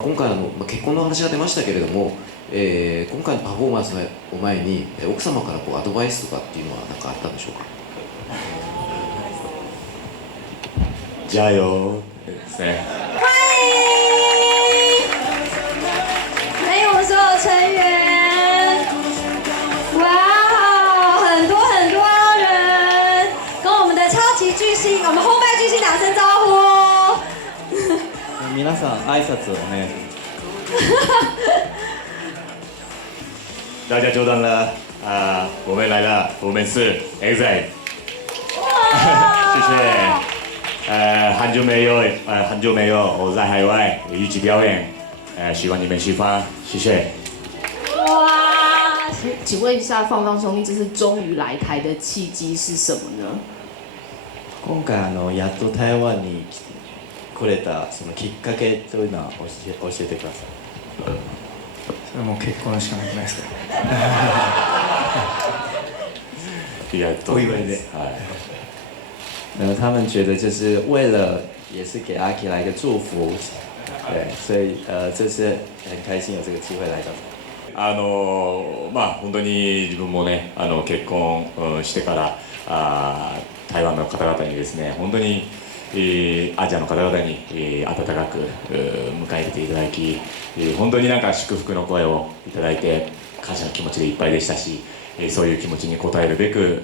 今回結婚の話が出ましたけれども、今回のパフォーマンスを前に奥様からアドバイスとかっていうのは何かあったんでしょうか。加油ですね。欢迎，欢迎我们所有成员。哇，很多人跟我们的超级巨星，我们后麦巨星打声招呼。皆さん挨拶をね。大家久等了啊，我们来了，我们是 EXILE。谢谢。很久没有我在海外一起表演，希望你们喜欢，谢谢。哇，请问一下，放放兄弟，这次终于来台的契机是什么呢？今回やっと台湾に来れたそのきっかけというのは教えてください。それはもう結婚しかなくないですか。お祝いで。他们觉得就是为了也是给阿 K 来一个祝福，对，所以这次很开心有这个机会来到。本当に自分もね結婚してから台湾の方々にですね本当にアジアの方々に温かく迎え入れていただき本当に祝福の声をいただいて感謝の気持ちでいっぱいでしたしそういう気持ちに応えるべく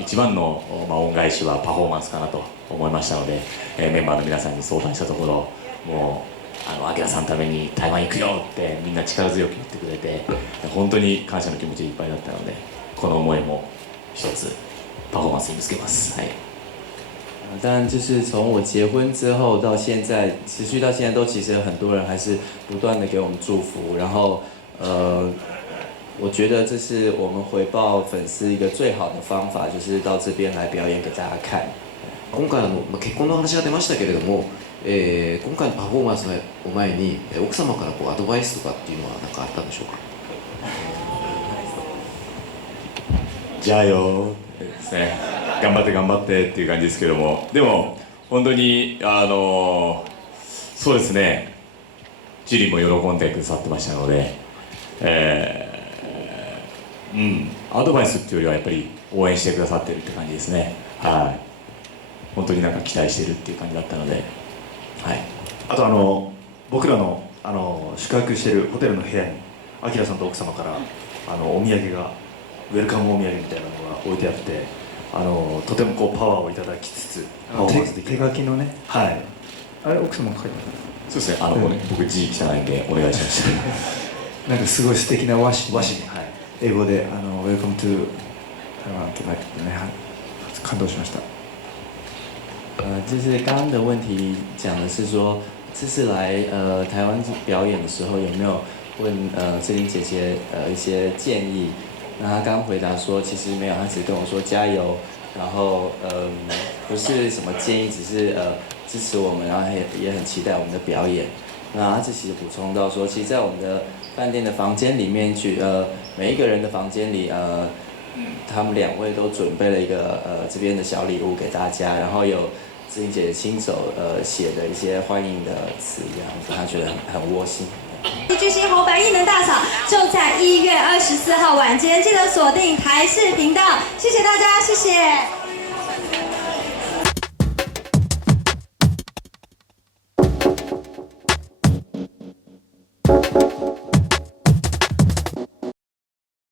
一番の恩返しはパフォーマンスかなと思いましたのでメンバーの皆さんに相談したところもうアキラさんのために台湾行くよってみんな力強く言ってくれて本当に感謝の気持ちでいっぱいだったのでこの思いも一つパフォーマンスにぶつけます。はい。当然，就是从我结婚之后到现在，持续到现在，都其实很多人还是不断的给我们祝福。然后，我觉得这是我们回报粉丝一个最好的方法，就是到这边来表演给大家看。今回結婚の話が出ましたけれども、今回のパフォーマンスを前に奥様からアドバイスとかっていうのは何かあったんでしょうか。加油ですね。頑張ってっていう感じですけどもでも本当にそうですねジュリーも喜んでくださってましたので、アドバイスっていうよりはやっぱり応援してくださってるって感じですね。はい。本当に期待してるっていう感じだったので、はい。あと僕らの宿泊しているホテルの部屋にアキラさんと奥様からお土産がウェルカムお土産みたいなのが置いてあって。とてもパワーをいただきつつ手書きのね、はい、あれ奥様が書いてある。そうですね僕字汚いんでお願いしましたすごい素敵な和紙に、英語でWelcome to Taiwanって書いてあってね、感動しました。就是刚刚的问题讲的是说，这次来台湾表演的时候有没有问志玲姐姐一些建议？那他刚回答说，其实没有，他只跟我说加油，然后不是什么建议，只是支持我们，然后也很期待我们的表演。那他自己补充到说，其实，在我们的饭店的房间里面每一个人的房间里他们两位都准备了一个这边的小礼物给大家，然后有志玲姐姐亲手写的一些欢迎的词，这样子，他觉得很窝心。巨星红白艺能大赏就在1月24号晚间，记得锁定台视频道。谢谢大家，谢谢。